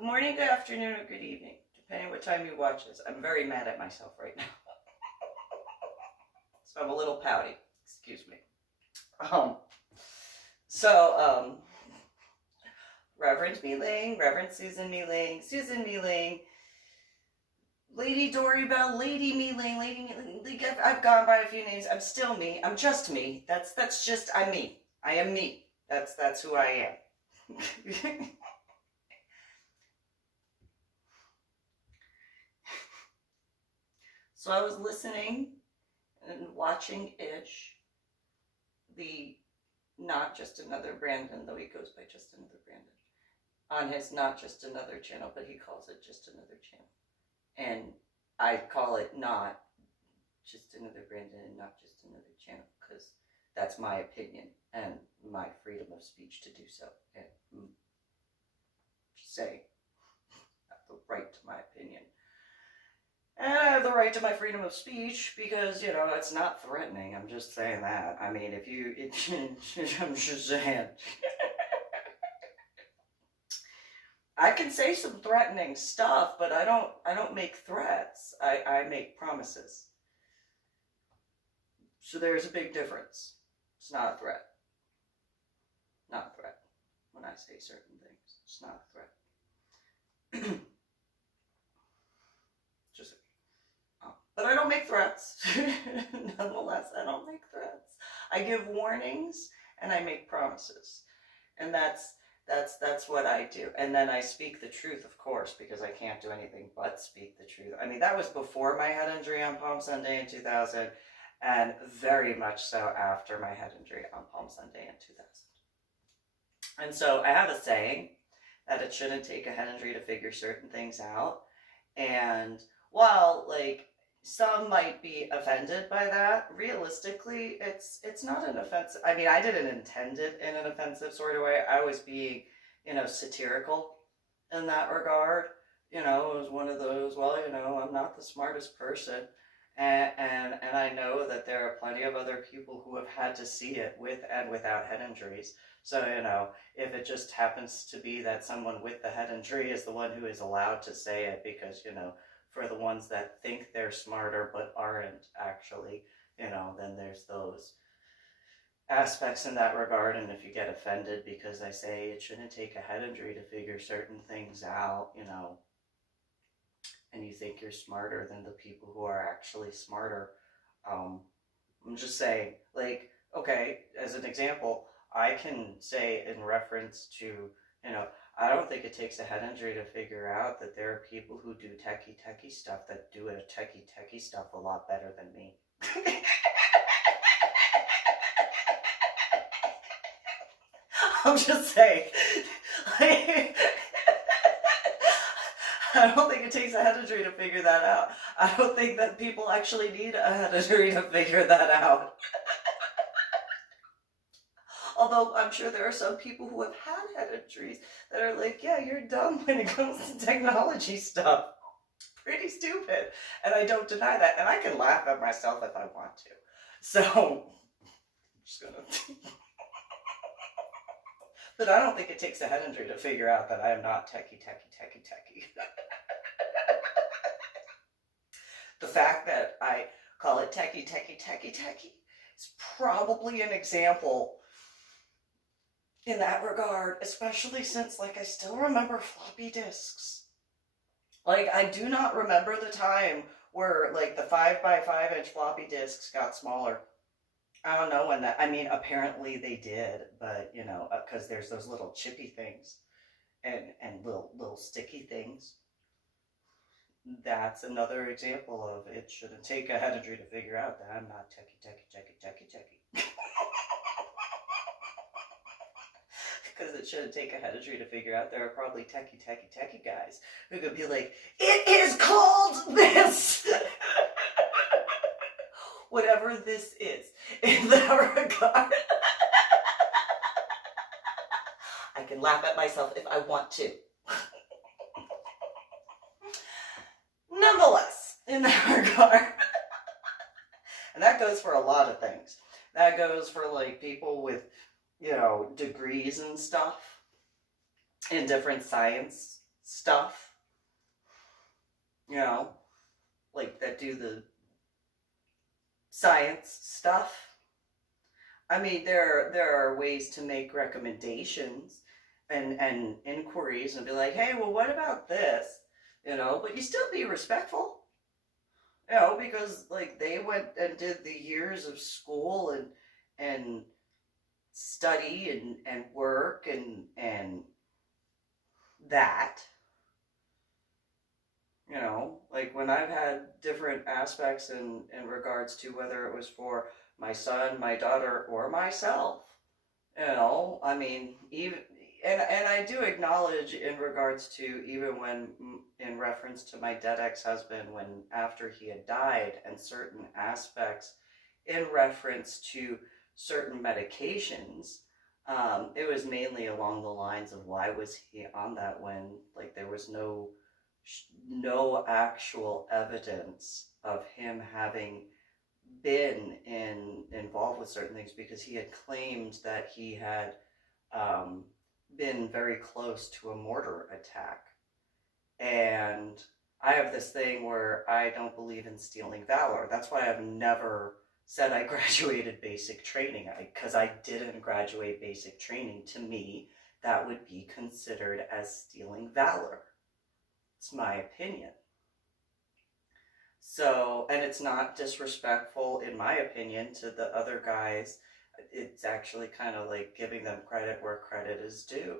Good morning, good afternoon, or good evening, depending what time you watch this. I'm very mad at myself right now. So I'm a little pouty. Excuse me. Reverend MeeLing, Reverend Susan MeeLing, Lady Dori, Belle, Lady MeeLing, I've gone by a few names. I'm still me. I'm just me. That's just, I'm me. I am me. That's who I am. So I was listening and watching Ish, the Not Just Another Brandon, though he goes by Just Another Brandon, on his Not Just Another channel, but he calls it Just Another channel. And I call it Not Just Another Brandon and Not Just Another channel, because that's my opinion and my freedom of speech to do so. And just say, I have the right to my opinion. And I have the right to my freedom of speech because, you know, it's not threatening. I'm just saying that. I mean, I'm just saying. I can say some threatening stuff, but I don't make threats. I make promises. So there's a big difference. It's not a threat. Not a threat. When I say certain things, it's not a threat. Just but I don't make threats. Nonetheless, I don't make threats. I give warnings and I make promises. And that's what I do. And then I speak the truth, of course, because I can't do anything but speak the truth. I mean, that was before my head injury on Palm Sunday in 2000, and very much so after my head injury on Palm Sunday in 2000. And so I have a saying that it shouldn't take a head injury to figure certain things out. And while, like, some might be offended by that, realistically, it's not an offensive. I mean, I didn't intend it in an offensive sort of way. I was being, you know, satirical in that regard. You know, it was one of those, well, you know, I'm not the smartest person. And I know that there are plenty of other people who have had to see it with and without head injuries. So, you know, if it just happens to be that someone with the head injury is the one who is allowed to say it because, you know, for the ones that think they're smarter but aren't actually, you know, then there's those aspects in that regard. And if you get offended because I say it shouldn't take a head injury to figure certain things out, you know, and you think you're smarter than the people who are actually smarter, I'm just saying, like, okay, as an example, I can say in reference to, you know, I don't think it takes a head injury to figure out that there are people who do techie stuff that do a techie stuff a lot better than me. I'm just saying. I don't think it takes a head injury to figure that out. I don't think that people actually need a head injury to figure that out. Although I'm sure there are some people who have had head injuries that are like, yeah, you're dumb when it comes to technology stuff. Pretty stupid. And I don't deny that. And I can laugh at myself if I want to. So, I'm just gonna... But I don't think it takes a head injury to figure out that I am not techie. The fact that I call it techie is probably an example in that regard, especially since, like, I still remember floppy disks. Like, I do not remember the time where, like, the 5x5 inch floppy disks got smaller. I don't know when that, I mean, apparently they did, but, you know, because there's those little chippy things and little sticky things. That's another example of it shouldn't take a head injury to figure out that I'm not techie. Because it shouldn't take a head injury to figure out there are probably techie guys who could be like, it is called this! Whatever this is, in that regard. I can laugh at myself if I want to. Nonetheless, in that regard. And that goes for a lot of things. That goes for, like, people with, you know, degrees and stuff in different sciences stuff, you know, like that do the science stuff. I mean, there are ways to make recommendations and inquiries and be like, hey, well, what about this? You know, but you still be respectful. You know, because like they went and did the years of school and study and work and that. You know, like when I've had different aspects in regards to whether it was for my son, my daughter, or myself. You know, I mean, even and I do acknowledge in regards to even when in reference to my dead ex-husband when after he had died and certain aspects in reference to certain medications, it was mainly along the lines of why was he on that when like there was no actual evidence of him having been involved with certain things, because he had claimed that he had been very close to a mortar attack. And I have this thing where I don't believe in stealing valor. That's why I've never said I graduated basic training, because I didn't graduate basic training. To me, that would be considered as stealing valor. It's my opinion. So, and it's not disrespectful, in my opinion, to the other guys. It's actually kind of like giving them credit where credit is due.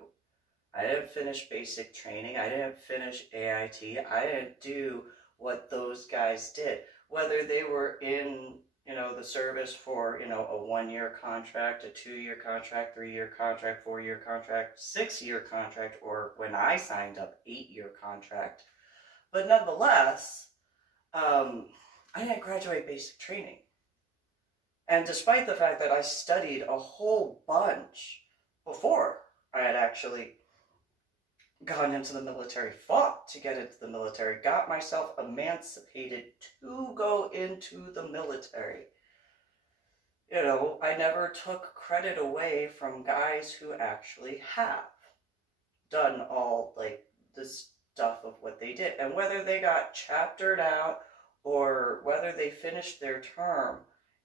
I didn't finish basic training. I didn't finish AIT. I didn't do what those guys did. Whether they were in, you know, the service for, you know, a 1-year contract, a 2-year contract, 3-year contract, 4-year contract, 6-year contract, or when I signed up, 8-year contract. But nonetheless, I didn't graduate basic training. And despite the fact that I studied a whole bunch before I had actually gone into the military, fought to get into the military, got myself emancipated to go into the military, you know, I never took credit away from guys who actually have done all like this stuff of what they did. And whether they got chaptered out or whether they finished their term,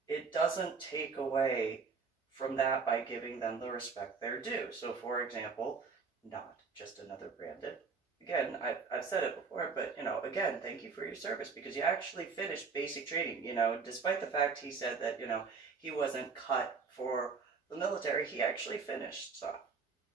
it doesn't take away from that by giving them the respect they're due. So for example, not just another Brandon. Again, I've said it before, but, you know, again, thank you for your service, because you actually finished basic training, you know, despite the fact he said that, you know, he wasn't cut for the military, he actually finished stuff.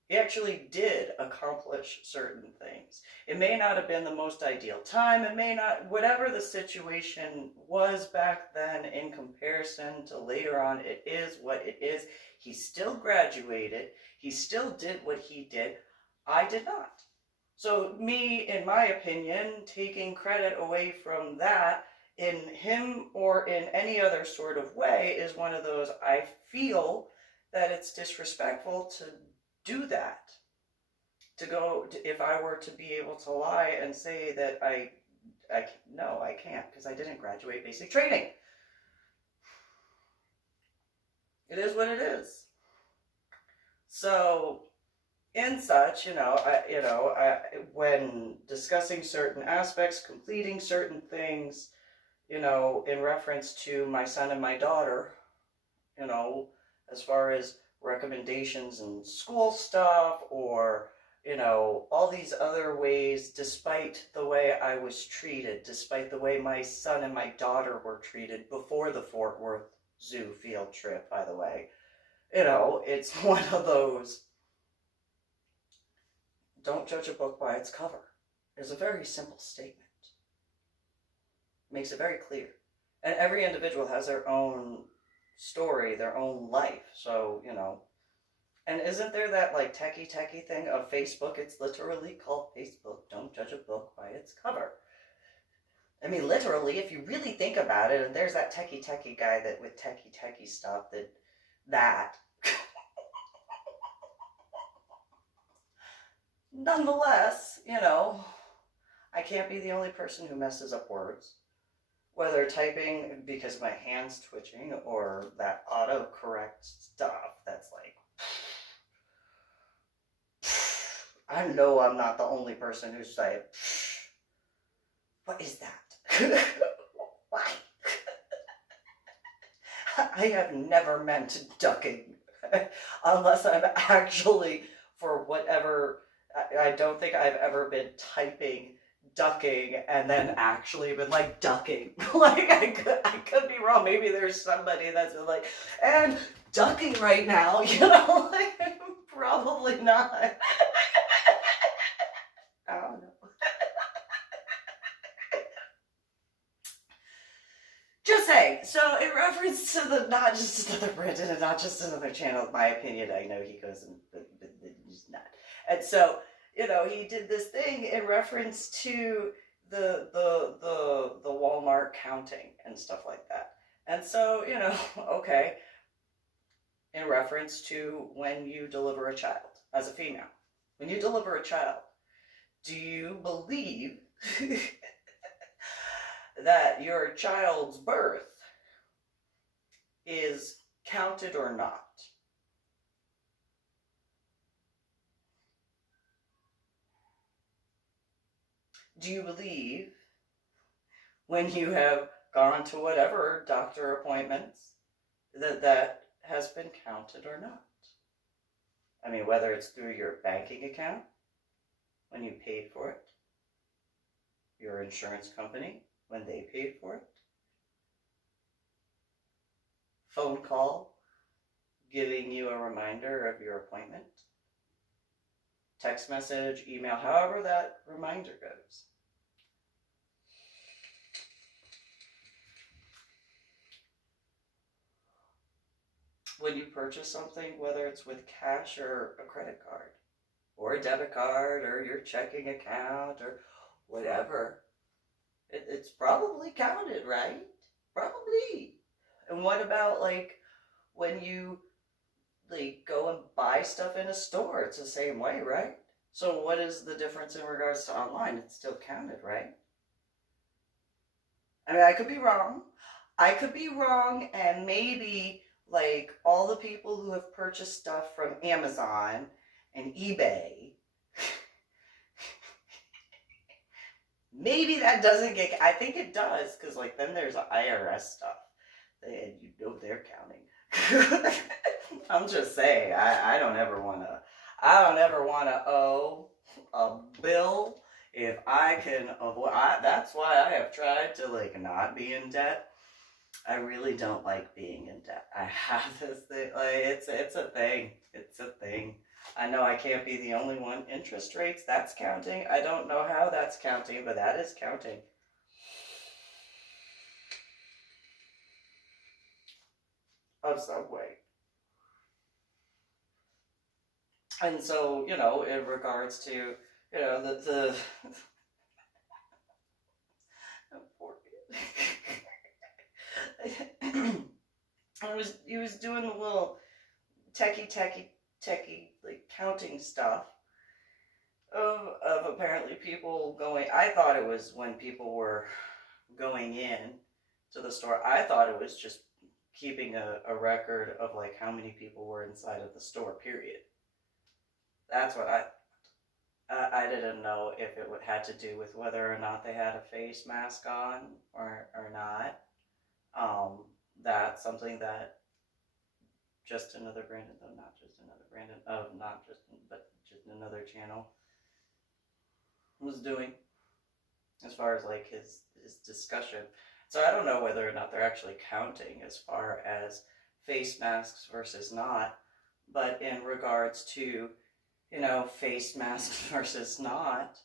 He actually did accomplish certain things. It may not have been the most ideal time. It may not, whatever the situation was back then in comparison to later on, it is what it is. He still graduated. He still did what he did. I did not. So me, in my opinion, taking credit away from that in him or in any other sort of way is one of those, I feel that it's disrespectful to do that. To go, if I were to be able to lie and say that no, I can't, because I didn't graduate basic training. It is what it is. So, in such, when discussing certain aspects, completing certain things, in reference to my son and my daughter, as far as recommendations and school stuff, or, all these other ways, despite the way I was treated, despite the way my son and my daughter were treated before the Fort Worth Zoo field trip, by the way, it's one of those, don't judge a book by its cover. It's a very simple statement. It makes it very clear. And every individual has their own story, their own life. So, and isn't there that like techie thing of Facebook? It's literally called Facebook. Don't judge a book by its cover. I mean, literally, if you really think about it, and there's that techie guy that with techie stuff that nonetheless, I can't be the only person who messes up words. Whether typing because my hand's twitching, or that autocorrect stuff that's like, I know I'm not the only person who's saying, what is that? Why? I have never meant ducking unless I'm actually, for whatever, I don't think I've ever been typing ducking and then actually been like ducking. Like I could be wrong. Maybe there's somebody that's been like, and ducking right now, you know, like probably not. I don't know. Just saying. So in reference to the not just another Brandon and not just another channel, my opinion, I know he goes and but he's not. And so, you know, he did this thing in reference to the Walmart counting and stuff like that. And so, you know, okay, in reference to when you deliver a child as a female. When you deliver a child, do you believe that your child's birth is counted or not? Do you believe when you have gone to whatever doctor appointments that that has been counted or not? I mean, whether it's through your banking account, when you paid for it, your insurance company, when they paid for it, phone call giving you a reminder of your appointment, text message, email, however that reminder goes. When you purchase something, whether it's with cash or a credit card, or a debit card, or your checking account, or whatever, it's probably counted, right? Probably. And what about like when you like go and buy stuff in a store? It's the same way, right? So what is the difference in regards to online? It's still counted, right? I mean, I could be wrong. I could be wrong, and maybe like all the people who have purchased stuff from Amazon and eBay, maybe that doesn't get, I think it does, because like then there's IRS stuff, and you know they're counting. I'm just saying, I don't ever want to owe a bill if I can avoid. That's why I have tried to like not be in debt. I really don't like being in debt. I have this thing, like it's a thing. It's a thing. I know I can't be the only one. Interest rates, that's counting. I don't know how that's counting, but that is counting. Of some way. And so, you know, in regards to, you know, the poor kid. He was doing the little techie like counting stuff of apparently people going. I thought it was when people were going in to the store. I thought it was just keeping a record of like how many people were inside of the store, period. That's what I didn't know if it had to do with whether or not they had a face mask on or not. That's something that just another Brandon, though not just another Brandon, not just, but just another channel was doing as far as like his discussion. So I don't know whether or not they're actually counting as far as face masks versus not, but in regards to, you know, face masks versus not,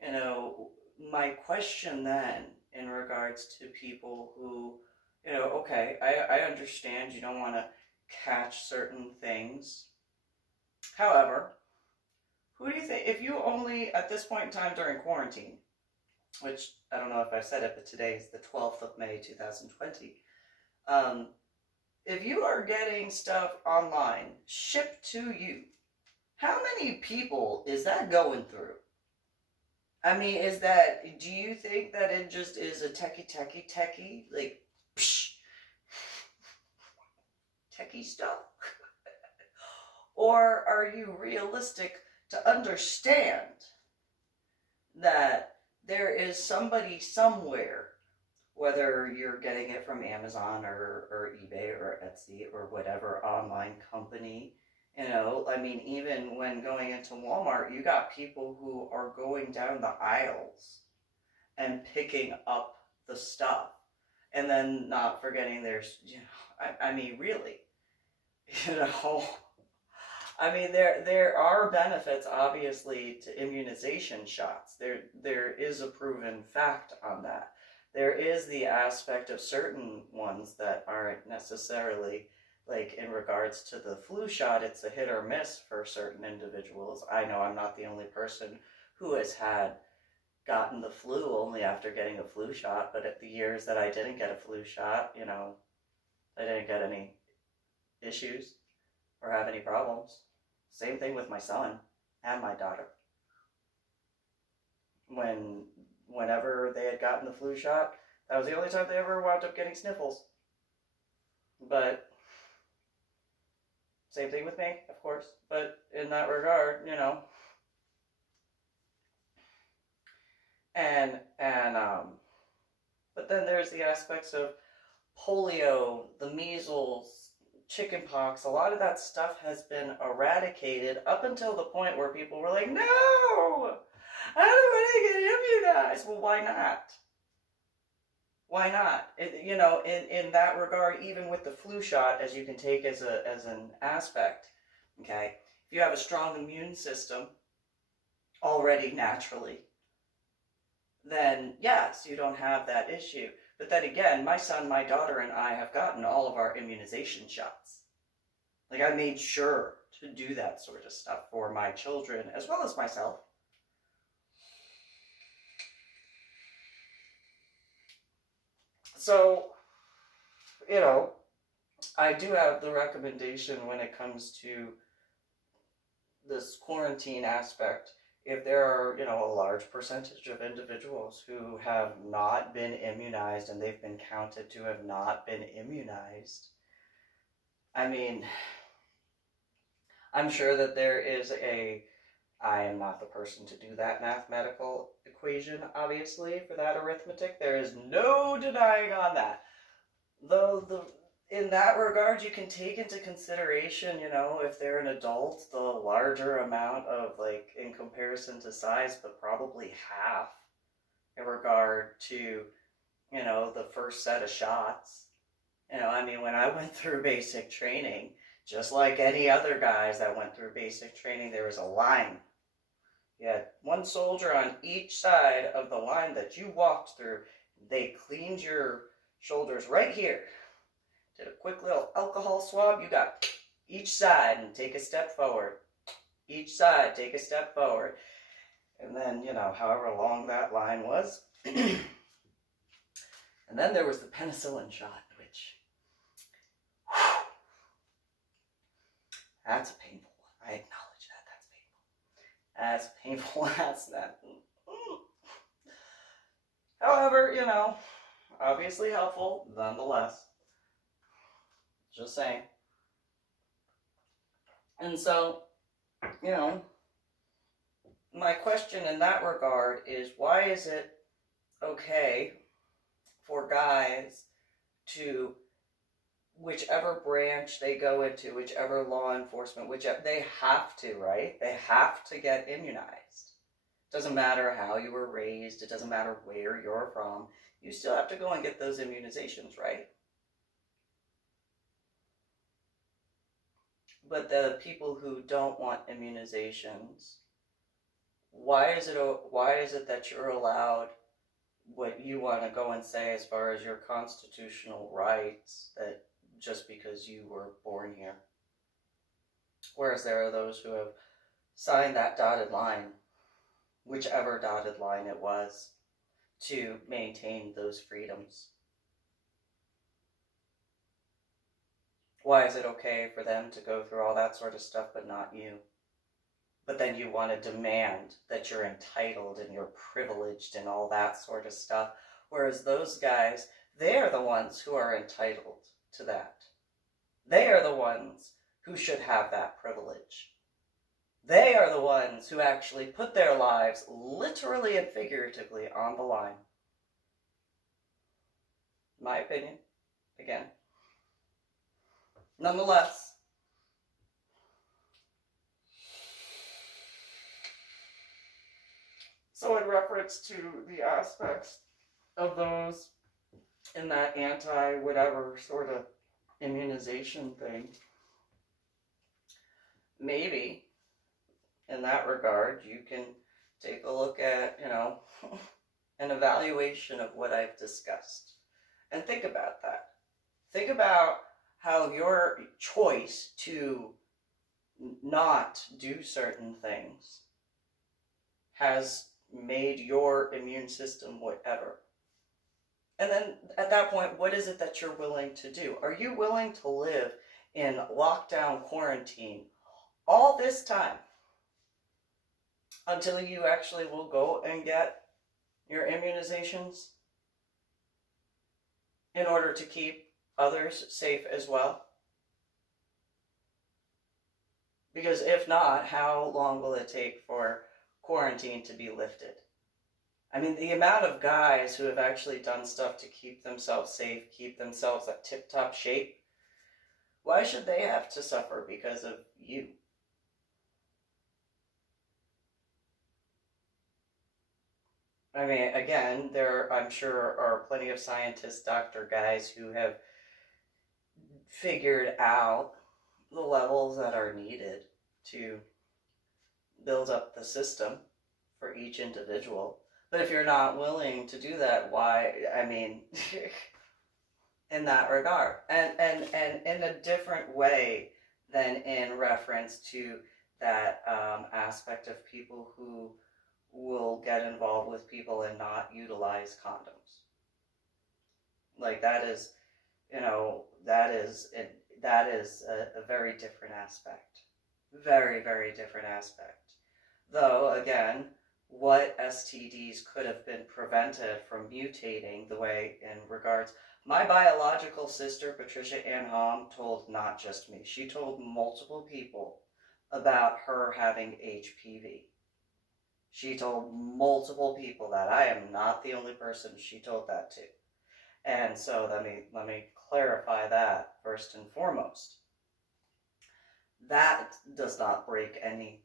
you know, my question then in regards to people who, you know, okay, I understand you don't want to catch certain things. However, who do you think, if you only, at this point in time during quarantine, which I don't know if I've said it, but today is the 12th of May, 2020, if you are getting stuff online shipped to you, how many people is that going through? I mean, do you think that it just is a techie, like, psh, techie stuff? Or are you realistic to understand that there is somebody somewhere, whether you're getting it from Amazon or eBay or Etsy or whatever online company, I mean, even when going into Walmart, you got people who are going down the aisles and picking up the stuff, and then not forgetting there's, I mean, really, I mean, there are benefits, obviously, to immunization shots. There is a proven fact on that. There is the aspect of certain ones that aren't necessarily, like in regards to the flu shot, it's a hit or miss for certain individuals. I know I'm not the only person who has gotten the flu only after getting a flu shot, but at the years that I didn't get a flu shot, I didn't get any issues or have any problems. Same thing with my son and my daughter. Whenever they had gotten the flu shot, that was the only time they ever wound up getting sniffles. But same thing with me, of course. But in that regard, but then there's the aspects of polio, the measles, chickenpox. A lot of that stuff has been eradicated up until the point where people were like, no, I don't want to get immunized. Well, why not? Why not? In that regard, even with the flu shot, as you can take as an aspect, okay, if you have a strong immune system already naturally, then yes, you don't have that issue. But then again, my son, my daughter, and I have gotten all of our immunization shots. Like, I made sure to do that sort of stuff for my children as well as myself. So, I do have the recommendation when it comes to this quarantine aspect. If there are, a large percentage of individuals who have not been immunized and they've been counted to have not been immunized, I mean, I'm sure that there is I am not the person to do that mathematical equation, obviously, for that arithmetic. There is no denying on that. Though in that regard, you can take into consideration, if they're an adult, the larger amount of, like, in comparison to size, but probably half in regard to, the first set of shots. I mean, when I went through basic training, just like any other guys that went through basic training, there was a line. You had one soldier on each side of the line that you walked through. They cleaned your shoulders right here. Did a quick little alcohol swab. You got each side and take a step forward. Each side, take a step forward. And then, however long that line was. And then there was the penicillin shot, which, that's a painful one. I acknowledge that. That's painful. That's that. However, obviously helpful nonetheless. Just saying. And so, my question in that regard is, why is it okay for guys to, whichever branch they go into, whichever law enforcement, they have to, right? They have to get immunized. Doesn't matter how you were raised. It doesn't matter where you're from. You still have to go and get those immunizations, right? But the people who don't want immunizations, why is it that you're allowed what you want to go and say as far as your constitutional rights, that just because you were born here? Whereas there are those who have signed that dotted line, whichever dotted line it was, to maintain those freedoms. Why is it okay for them to go through all that sort of stuff, but not you? But then you want to demand that you're entitled and you're privileged and all that sort of stuff. Whereas those guys, they're the ones who are entitled to that. They are the ones who should have that privilege. They are the ones who actually put their lives, literally and figuratively, on the line. My opinion, again. Nonetheless, so in reference to the aspects of those in that anti-whatever sort of immunization thing, maybe in that regard you can take a look at, an evaluation of what I've discussed. And think about that. Think about how your choice to not do certain things has made your immune system whatever. And then at that point, what is it that you're willing to do? Are you willing to live in lockdown quarantine all this time until you actually will go and get your immunizations in order to keep others safe as well? Because if not, how long will it take for quarantine to be lifted? I mean, the amount of guys who have actually done stuff to keep themselves safe, keep themselves at tip-top shape, why should they have to suffer because of you? I mean, again, there, I'm sure, are plenty of scientists, doctor guys who have figured out the levels that are needed to build up the system for each individual. But if you're not willing to do that, why, I mean, in that regard. And in a different way than in reference to that aspect of people who will get involved with people and not utilize condoms. Like that is a very different aspect. Very, very different aspect. Though, again, what STDs could have been prevented from mutating the way in regards... My biological sister, Patricia Ann Hom, told not just me. She told multiple people about her having HPV. She told multiple people that. I am not the only person she told that to. And so let me clarify that first and foremost. That does not break any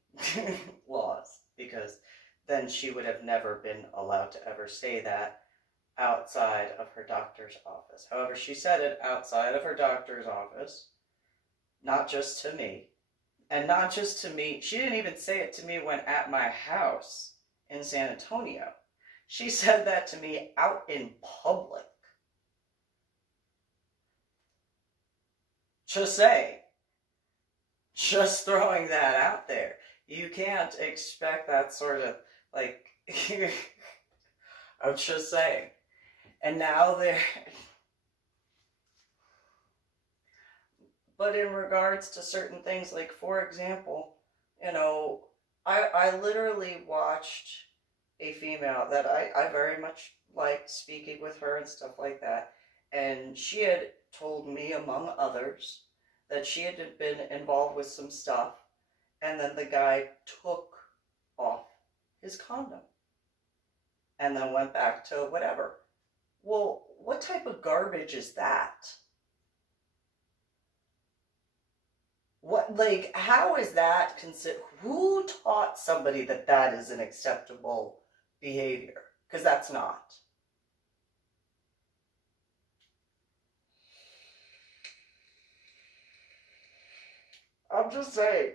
laws, because then she would have never been allowed to ever say that outside of her doctor's office. However, she said it outside of her doctor's office, not just to me. And not just to me, she didn't even say it to me when at my house in San Antonio. She said that to me out in public. Just say, just throwing that out there. You can't expect that sort of, like, I'm just saying. And now they're... But in regards to certain things, like, for example, I literally watched a female that I very much liked, speaking with her and stuff like that. And she had told me, among others, that she had been involved with some stuff, and then the guy took off his condom and then went back to whatever. Well, what type of garbage is that? What, like, how is that considered? Who taught somebody that that is an acceptable behavior? Because that's not. I'm just saying.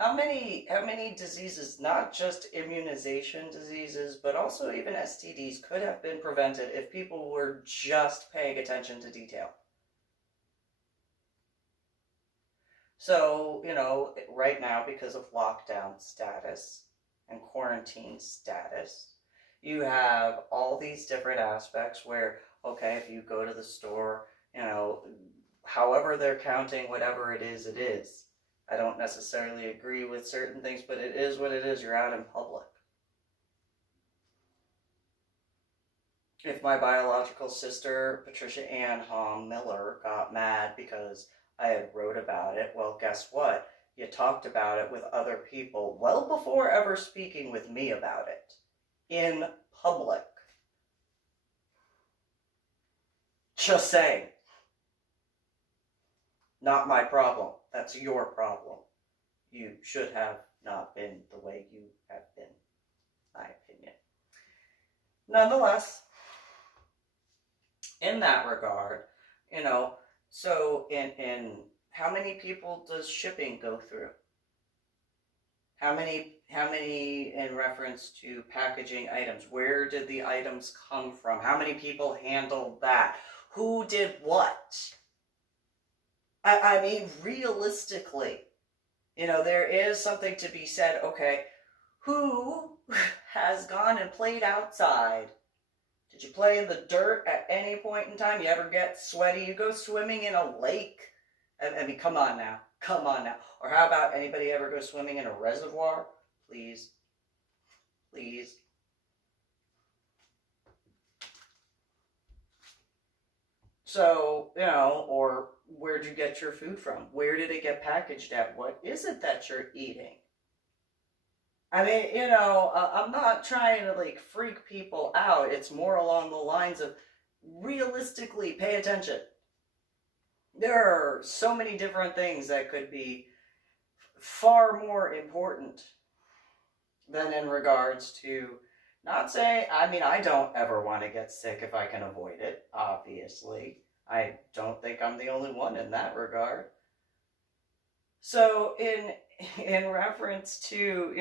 How many diseases, not just immunization diseases, but also even STDs, could have been prevented if people were just paying attention to detail? So, right now, because of lockdown status and quarantine status, you have all these different aspects where, okay, if you go to the store, however they're counting whatever it is, it is. I don't necessarily agree with certain things, but it is what it is. You're out in public. if my biological sister, Patricia Ann Hom Miller, got mad because I had wrote about it, well, guess what? You talked about it with other people well before ever speaking with me about it in public. Just saying. Not my problem. That's your problem. You should have not been the way you have been, my opinion. Nonetheless, in that regard, so in how many people does shipping go through? How many in reference to packaging items? Where did the items come from? How many people handled that? Who did what? I mean, realistically, there is something to be said, okay, who has gone and played outside? Did you play in the dirt at any point in time? You ever get sweaty? You go swimming in a lake? I mean, come on now. Come on now. Or how about anybody ever go swimming in a reservoir? Please. Please. So, or where'd you get your food from? Where did it get packaged at? What is it that you're eating? I mean, I'm not trying to like freak people out. It's more along the lines of realistically pay attention. There are so many different things that could be far more important than in regards to not saying, I mean, I don't ever want to get sick if I can avoid it, obviously. I don't think I'm the only one in that regard. So in reference to,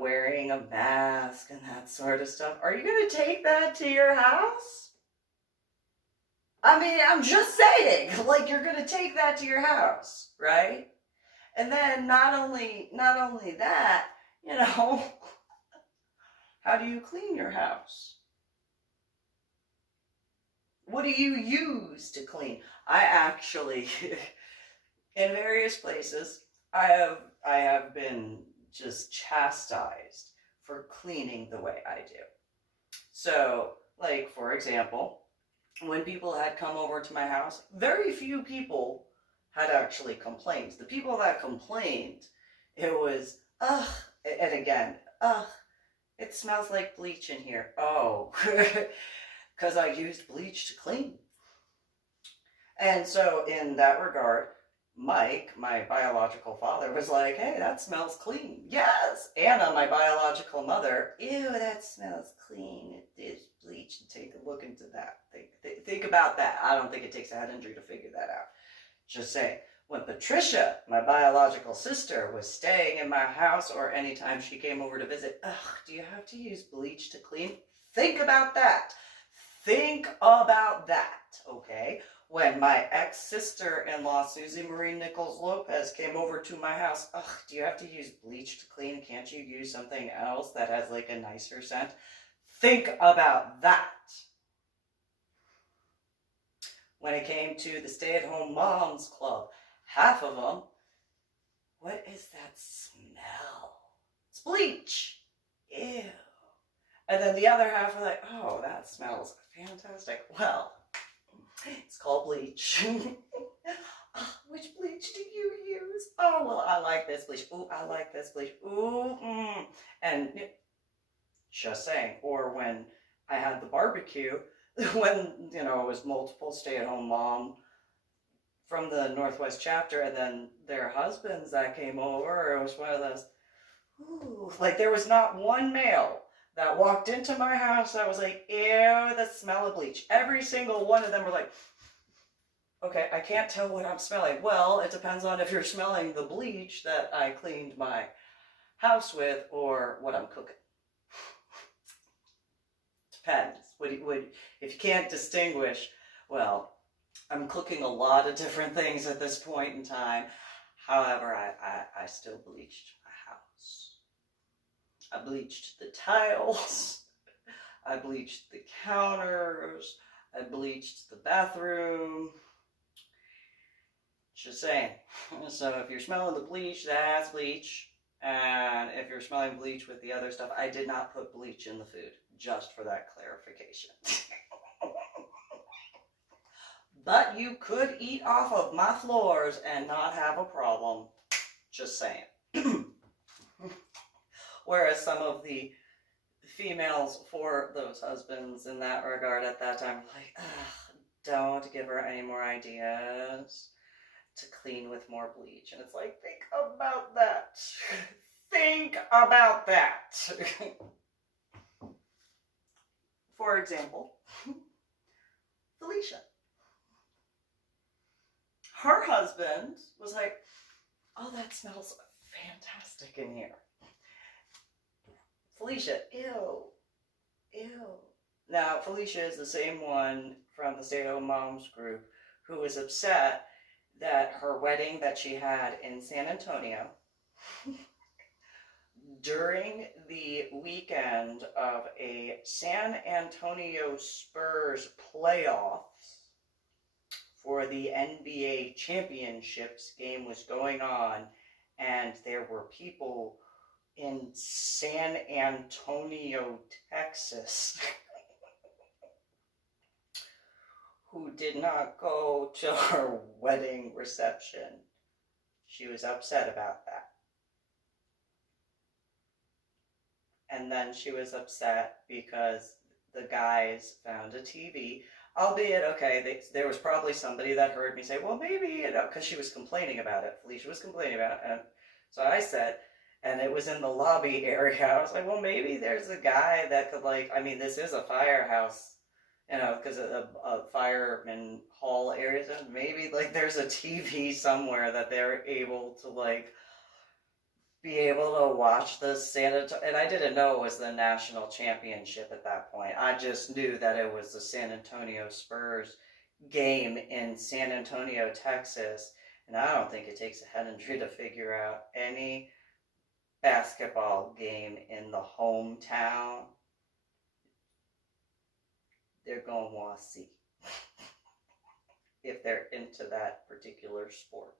wearing a mask and that sort of stuff, are you going to take that to your house? I mean, I'm just saying, like, you're going to take that to your house, right? And then not only that, how do you clean your house? What do you use to clean? I actually, in various places, I have been just chastised for cleaning the way I do. So, like, for example, when people had come over to my house, very few people had actually complained. The people that complained, it was, ugh, and again, ugh, it smells like bleach in here. Oh, because I used bleach to clean. And so in that regard, Mike, my biological father, was like, hey, that smells clean. Yes. Anna, my biological mother, ew, that smells clean. It is bleach. Take a look into that. Think about that. I don't think it takes a head injury to figure that out. Just saying. When Patricia, my biological sister, was staying in my house or anytime she came over to visit, ugh, do you have to use bleach to clean? Think about that. Think about that, okay? When my ex-sister-in-law, Susie Marie Nichols Lopez, came over to my house, ugh, do you have to use bleach to clean? Can't you use something else that has like a nicer scent? Think about that. When it came to the stay-at-home moms club, half of them, what is that smell? It's bleach. Ew. And then the other half are like, oh, that smells fantastic. Well, it's called bleach. Which bleach do you use? Oh, well, I like this bleach. Ooh, I like this bleach. Ooh, And just saying. Or when I had the barbecue, when, it was multiple stay-at-home mom from the Northwest chapter and then their husbands that came over, it was one of those, ooh, like there was not one male that walked into my house that was like, ew, the smell of bleach. Every single one of them were like, okay, I can't tell what I'm smelling. Well, it depends on if you're smelling the bleach that I cleaned my house with or what I'm cooking. Depends. If you can't distinguish, well, I'm cooking a lot of different things at this point in time. However, I still bleached my house. I bleached the tiles. I bleached the counters. I bleached the bathroom. Just saying. So if you're smelling the bleach, that has bleach. And if you're smelling bleach with the other stuff, I did not put bleach in the food. just for that clarification. But you could eat off of my floors and not have a problem. Just saying. Whereas some of the females for those husbands in that regard at that time were like, don't give her any more ideas to clean with more bleach. And it's like, think about that. Think about that. For example, Felicia. Her husband was like, oh, that smells fantastic in here. Felicia, ew, ew. Now, Felicia is the same one from the Stay at Home Moms group who was upset that her wedding that she had in San Antonio during the weekend of a San Antonio Spurs playoffs for the NBA championships game was going on, and there were people in San Antonio, Texas who did not go to her wedding reception. She was upset about that. And then she was upset because the guys found a TV, albeit, okay, there was probably somebody that heard me say, well, maybe, because she was complaining about it. Felicia was complaining about it. And so I said, and it was in the lobby area, I was like, well, maybe there's a guy that could, this is a firehouse, because of a fireman hall area, so maybe, there's a TV somewhere that they're able to, be able to watch the San Antonio, and I didn't know it was the national championship at that point. I just knew that it was the San Antonio Spurs game in San Antonio, Texas, and I don't think it takes a head injury to figure out any basketball game in the hometown they're going to want to see if they're into that particular sport.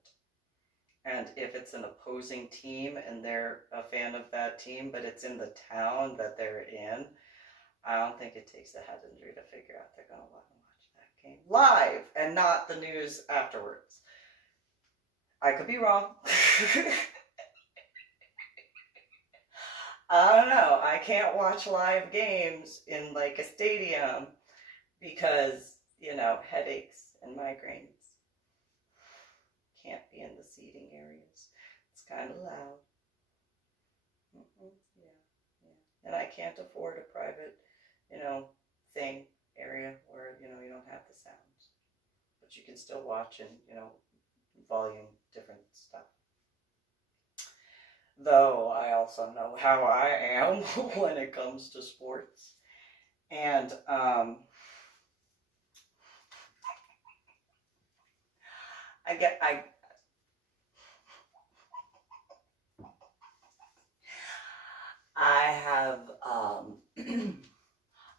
And if it's an opposing team and they're a fan of that team, but it's in the town that they're in, I don't think it takes a head injury to figure out they're going to want to watch that game live and not the news afterwards. I could be wrong. I don't know. I can't watch live games in a stadium because, headaches and migraines. Can't be in the seating areas. It's kind of loud. Yeah. And I can't afford a private, thing area where, you don't have the sounds. But you can still watch and, volume different stuff. Though I also know how I am when it comes to sports. And I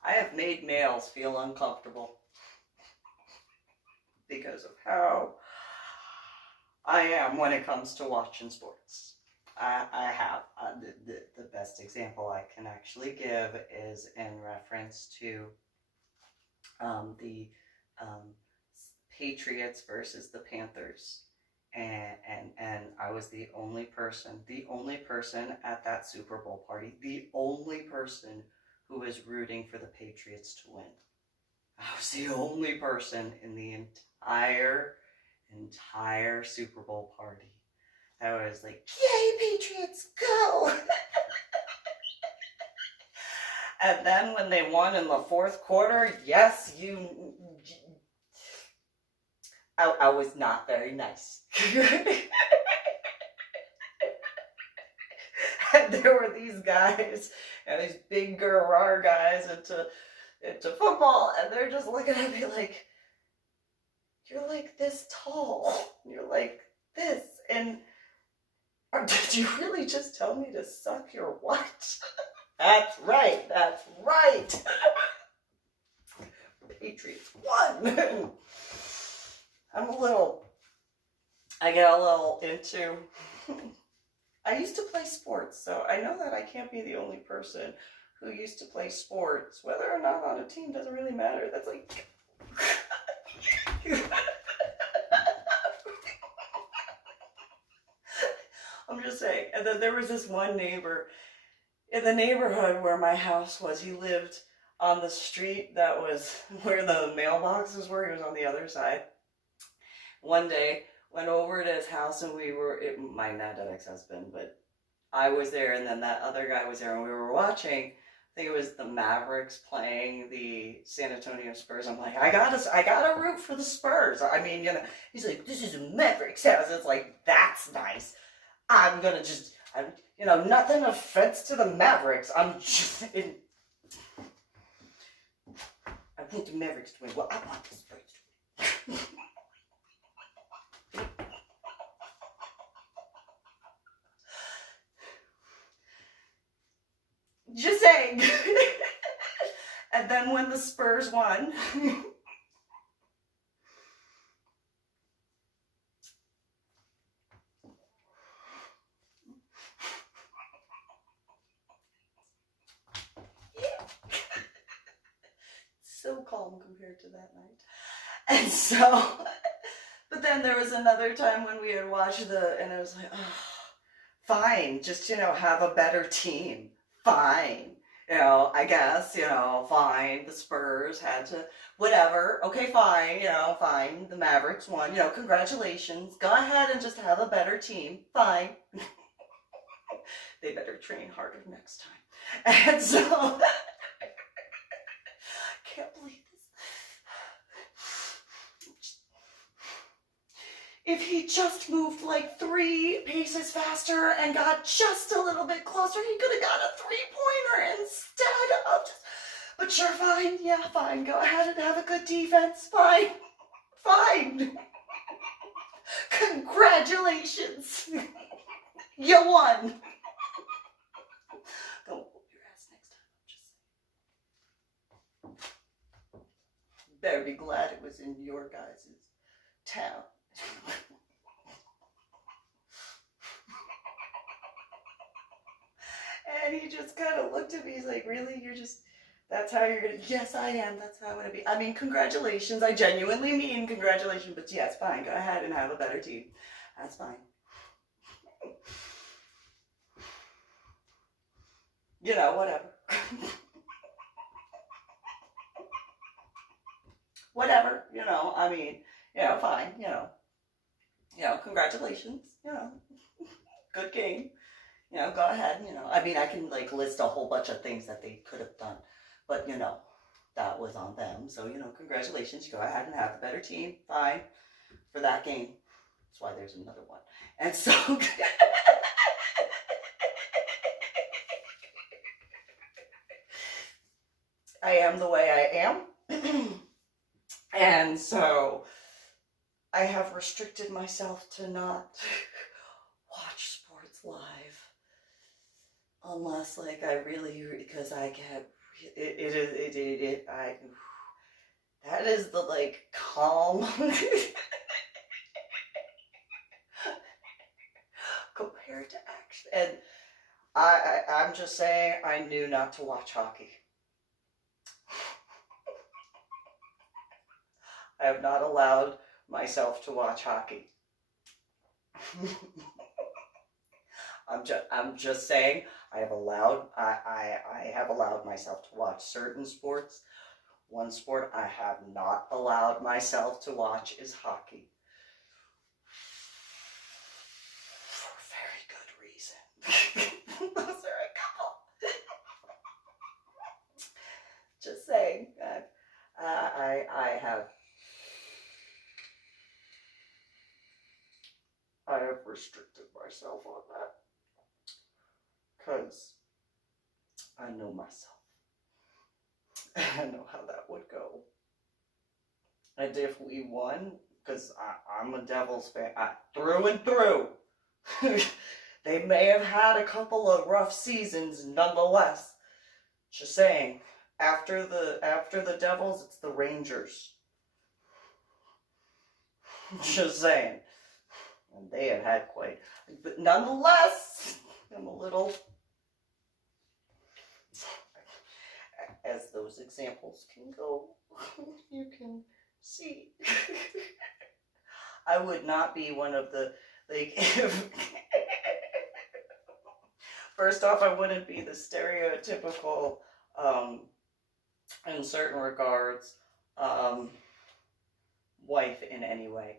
have made males feel uncomfortable because of how I am when it comes to watching sports. I have. The best example I can actually give is in reference to the Patriots versus the Panthers. And I was the only person at that Super Bowl party, the only person who was rooting for the Patriots to win. I was the only person in the entire Super Bowl party. I was like, yay, Patriots, go! And then when they won in the fourth quarter, yes, I was not very nice. And there were these guys, and these big guerrilla guys into football, and they're just looking at me like, you're like this tall. You're like this. And did you really just tell me to suck your what? That's right. Patriots won. I get a little into, I used to play sports, so I know that I can't be the only person who used to play sports, whether or not on a team doesn't really matter. That's like, I'm just saying. And then there was this one neighbor in the neighborhood where my house was. He lived on the street that was where the mailboxes were. He was on the other side. One day, went over to his house, and my not ex-husband, but I was there, and then that other guy was there, and we were watching, I think it was the Mavericks playing the San Antonio Spurs. I'm like, I gotta root for the Spurs. I mean, he's like, this is a Mavericks house. It's like, that's nice. I'm gonna just, nothing offense to the Mavericks. I want the Mavericks to win. Well, I want the Spurs to win. Just saying. And then when the Spurs won, so calm compared to that night. And so, but then there was another time when we had watched and I was like, oh, fine, just, have a better team. Fine. I guess, fine. The Spurs had to, whatever. Okay, fine, fine. The Mavericks won, congratulations. Go ahead and just have a better team. Fine. They better train harder next time. And so, I can't believe this. If he just moved like 3 paces faster and got just a little bit closer, he could have got a 3-pointer instead of just, but sure, fine, yeah, fine, go ahead and have a good defense, fine, fine. Congratulations, you won. Don't whoop your ass next time, I'm just saying. Better be glad it was in your guys' town. And he just kind of looked at me, he's like, really, that's how you're gonna, yes I am, that's how I'm gonna be. I mean, congratulations, I genuinely mean congratulations, but yes, fine, go ahead and have a better team. That's fine. Whatever. Whatever, I mean, fine, congratulations, good game, go ahead, I mean, I can list a whole bunch of things that they could have done, but that was on them, so congratulations, go ahead and have a better team, fine, for that game. That's why there's another one. And so I am the way I am. And so I have restricted myself to not watch sports live unless I really, because I get that is the calm compared to action. And I'm just saying, I knew not to watch hockey. I have not allowed myself to watch hockey. I'm just saying, I have allowed myself to watch certain sports. One sport I have not allowed myself to watch is hockey. For very good reason. Those are a couple. Just saying, I have restricted myself on that because I know myself. I know how that would go. And if we won, because I'm a Devils fan, through and through. They may have had a couple of rough seasons nonetheless. Just saying, after the Devils, it's the Rangers. Just saying. And they have had quite, but nonetheless, I'm a little, as those examples can go. You can see. I would not be one of the, like, if, first off, I wouldn't be the stereotypical, in certain regards, wife in any way.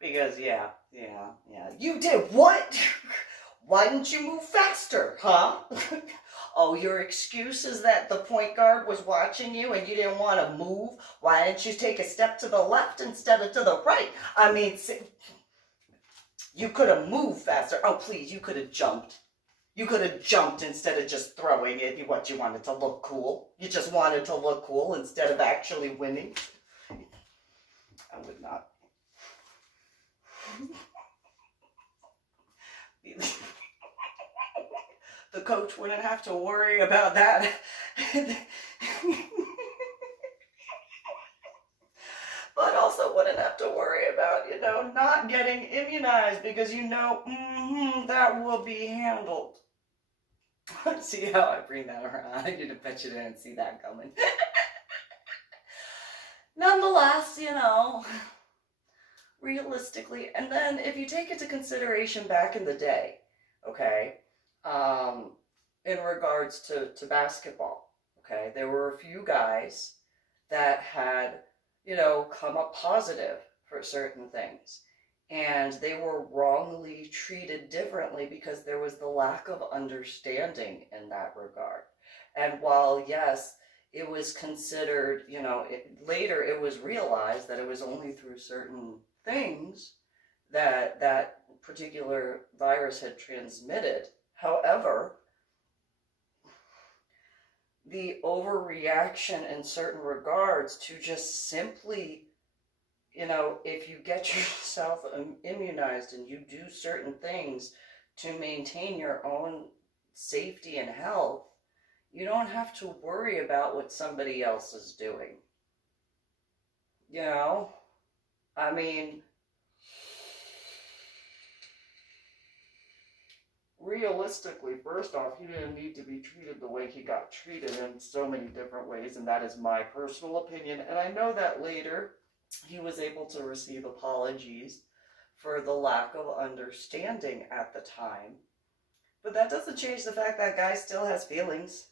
Because, yeah. You did what? Why didn't you move faster, huh? Oh, your excuse is that the point guard was watching you and you didn't want to move? Why didn't you take a step to the left instead of to the right? I mean, you could have moved faster. Oh, please, you could have jumped. You could have jumped instead of just throwing it. What, you wanted to look cool? You just wanted to look cool instead of actually winning? I would not. The coach wouldn't have to worry about that. But also wouldn't have to worry about, not getting immunized because, that will be handled. See how I bring that around? I didn't bet you didn't see that coming. Nonetheless, realistically, and then if you take into consideration back in the day, okay, in regards to basketball, okay, there were a few guys that had, come up positive for certain things, and they were wrongly treated differently because there was the lack of understanding in that regard. And while, yes, it was considered, later it was realized that it was only through certain things that that particular virus had transmitted. However, the overreaction in certain regards to just simply, if you get yourself immunized and you do certain things to maintain your own safety and health, you don't have to worry about what somebody else is doing. I mean, realistically, first off, he didn't need to be treated the way he got treated in so many different ways, and that is my personal opinion. And I know that later he was able to receive apologies for the lack of understanding at the time. But that doesn't change the fact that guy still has feelings.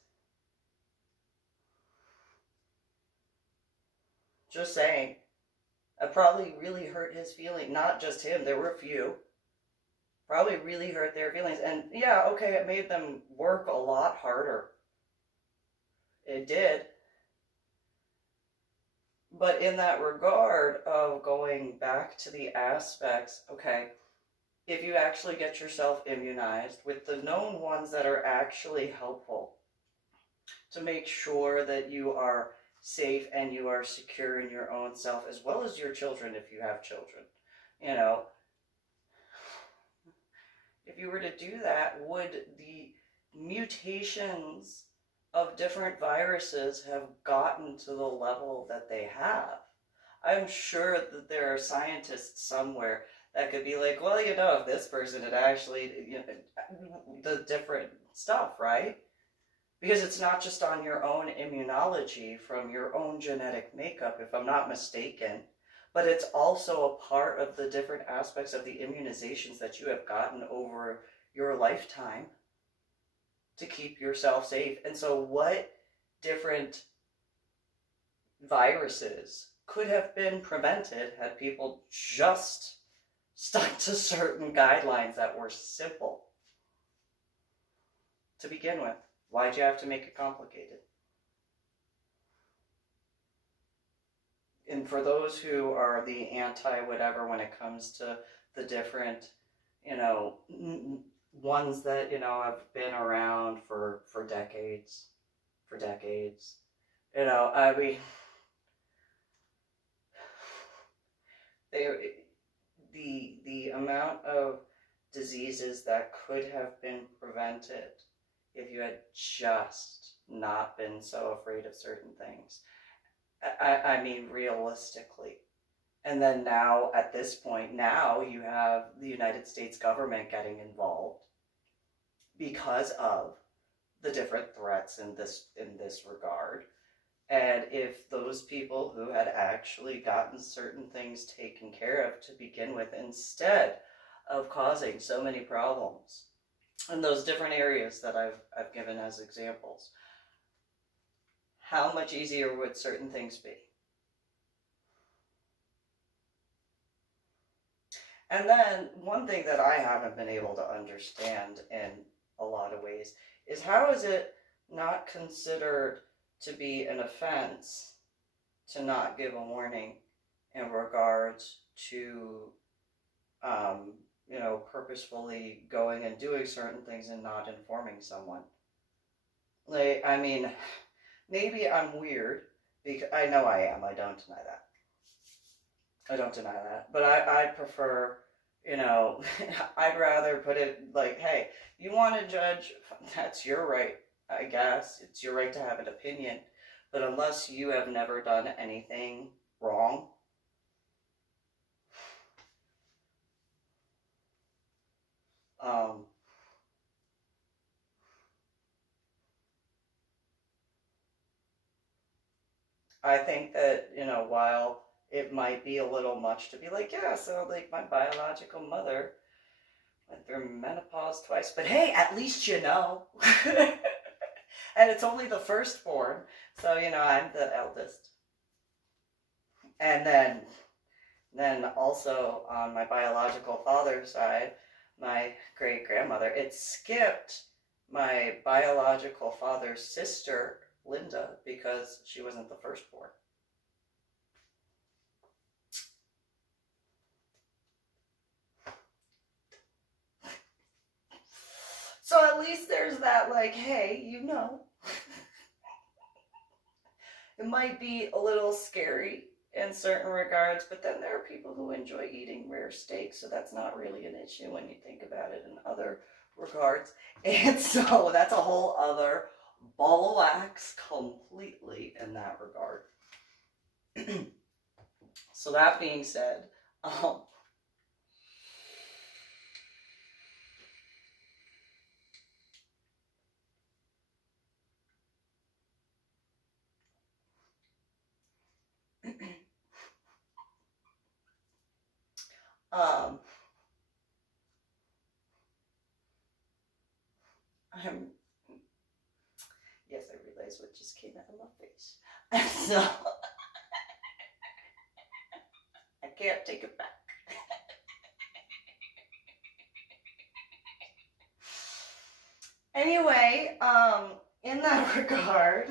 Just saying. It probably really hurt his feelings. Not just him, there were a few. Probably really hurt their feelings. And yeah, okay, it made them work a lot harder. It did. But in that regard of going back to the aspects, okay, if you actually get yourself immunized with the known ones that are actually helpful to make sure that you are safe and you are secure in your own self, as well as your children if you have children, if you were to do that, would the mutations of different viruses have gotten to the level that they have? I'm sure that there are scientists somewhere that could be like, well, if this person had actually, the different stuff, right? Because it's not just on your own immunology from your own genetic makeup, if I'm not mistaken, but it's also a part of the different aspects of the immunizations that you have gotten over your lifetime to keep yourself safe. And so what different viruses could have been prevented had people just stuck to certain guidelines that were simple to begin with? Why'd you have to make it complicated? And for those who are the anti-whatever when it comes to the different, ones that, have been around for decades, I mean, the amount of diseases that could have been prevented if you had just not been so afraid of certain things. I mean, realistically. And then now, at this point, now you have the United States government getting involved. because of the different threats in this regard. And if those people who had actually gotten certain things taken care of to begin with, instead of causing so many problems in those different areas that I've given as examples, how much easier would certain things be? And then one thing that I haven't been able to understand in a lot of ways is, how is it not considered to be an offense to not give a warning in regards to, purposefully going and doing certain things and not informing someone? Like, I mean, maybe I'm weird, because I know I am. I don't deny that. But I prefer, I'd rather put it like, hey, you want to judge, that's your right, I guess. It's your right to have an opinion. But unless you have never done anything wrong, I think that, while it might be a little much to be like, yeah, so like my biological mother went through menopause twice, but hey, at least you know. And it's only the firstborn, so I'm the eldest. And then also on my biological father's side, my great grandmother, it skipped my biological father's sister, Linda, because she wasn't the firstborn. So at least there's that, like, hey, it might be a little scary in certain regards, but then there are people who enjoy eating rare steaks, so that's not really an issue when you think about it in other regards. And so that's a whole other ball of wax completely in that regard. So that being said, yes, I realize what just came out of my face. So I can't take it back. Anyway, in that regard,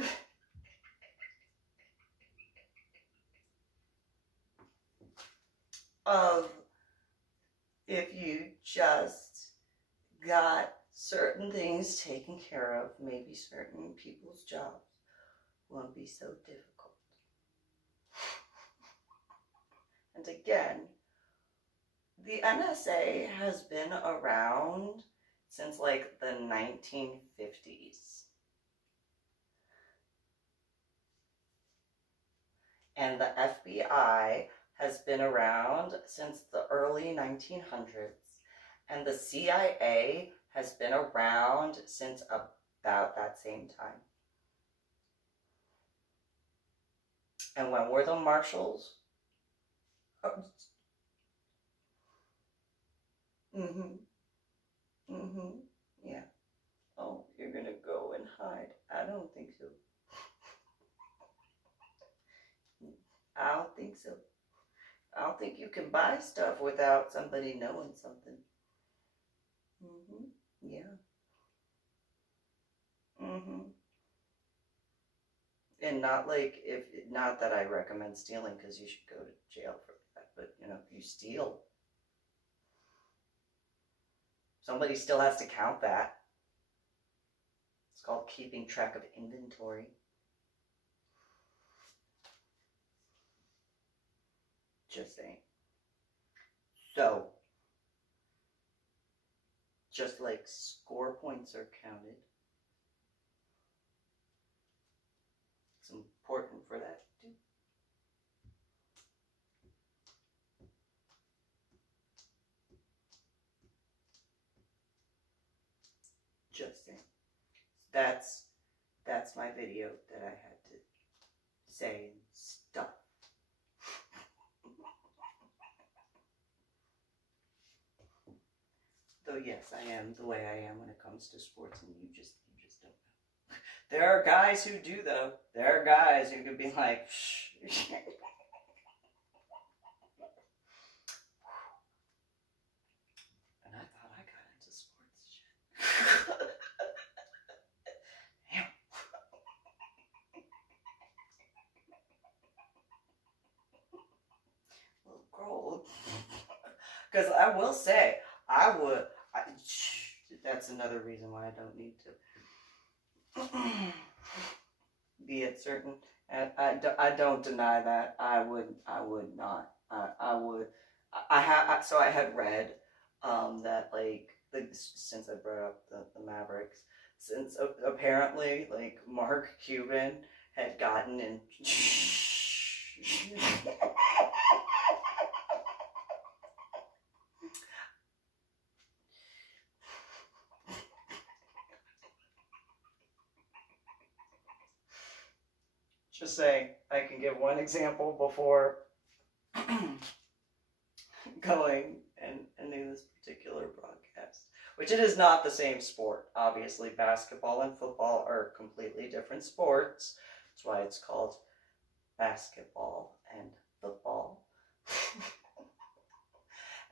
if you just got certain things taken care of, maybe certain people's jobs won't be so difficult. And again, the NSA has been around since like the 1950s. And the FBI has been around since the early 1900s. And the CIA has been around since about that same time. And when were the Marshals? Yeah. Oh, you're gonna go and hide. I don't think so. I don't think so. I don't think you can buy stuff without somebody knowing something. Yeah. And not like, not that I recommend stealing, because you should go to jail for that, but if you steal, somebody still has to count that. It's called keeping track of inventory. Just saying. So, just like score points are counted, it's important for that too. that's my video that I had to say and stuff. Though yes, I am the way I am when it comes to sports, and you just don't know. There are guys who do though. There are guys who could be like, shh. And I thought I got into sports shit. Damn. Little girl. Because I will say, that's another reason why I don't need to be at certain, and I don't deny that. I would not. So I had read that, like, since I brought up the Mavericks, since apparently, like, Mark Cuban had gotten in just saying, I can give one example before going and ending this particular broadcast, which it is not the same sport. Obviously, basketball and football are completely different sports. That's why it's called basketball and football.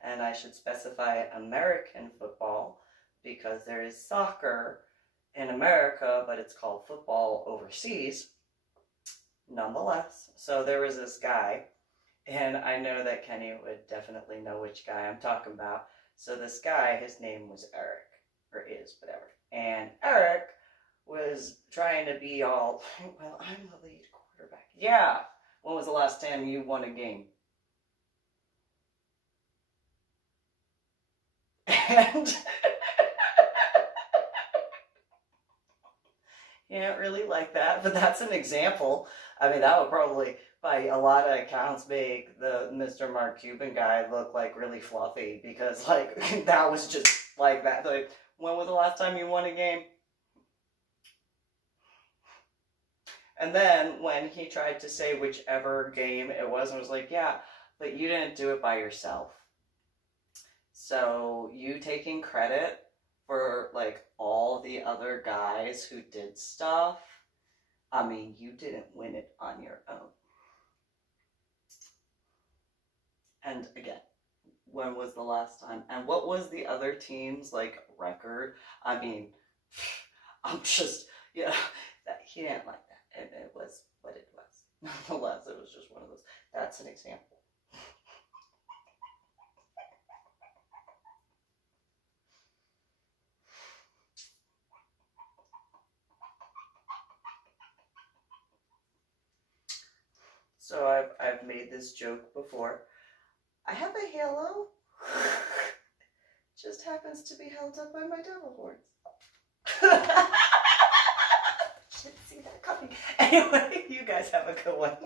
And I should specify American football because there is soccer in America, but it's called football overseas. Nonetheless, so there was this guy, and I know that Kenny would definitely know which guy I'm talking about. So this guy, his name was Eric, or is, whatever. And Eric was trying to be all, well, I'm the lead quarterback. Yeah, when was the last time you won a game? And you don't really like that, but that's an example. I mean, that would probably, by a lot of accounts, make the Mr. Mark Cuban guy look like really fluffy, because like that was just like that. Like, when was the last time you won a game? And then when he tried to say whichever game it was, and was like, yeah, but you didn't do it by yourself. So you taking credit for like all the other guys who did stuff, I mean, you didn't win it on your own. And again, when was the last time? And what was the other team's like record? I mean, I'm just, you know, that he didn't like that. And it was what it was. Nonetheless, it was just one of those. That's an example. So I've made this joke before. I have a halo. Just happens to be held up by my devil horns. Didn't see that coming. Anyway, you guys have a good one.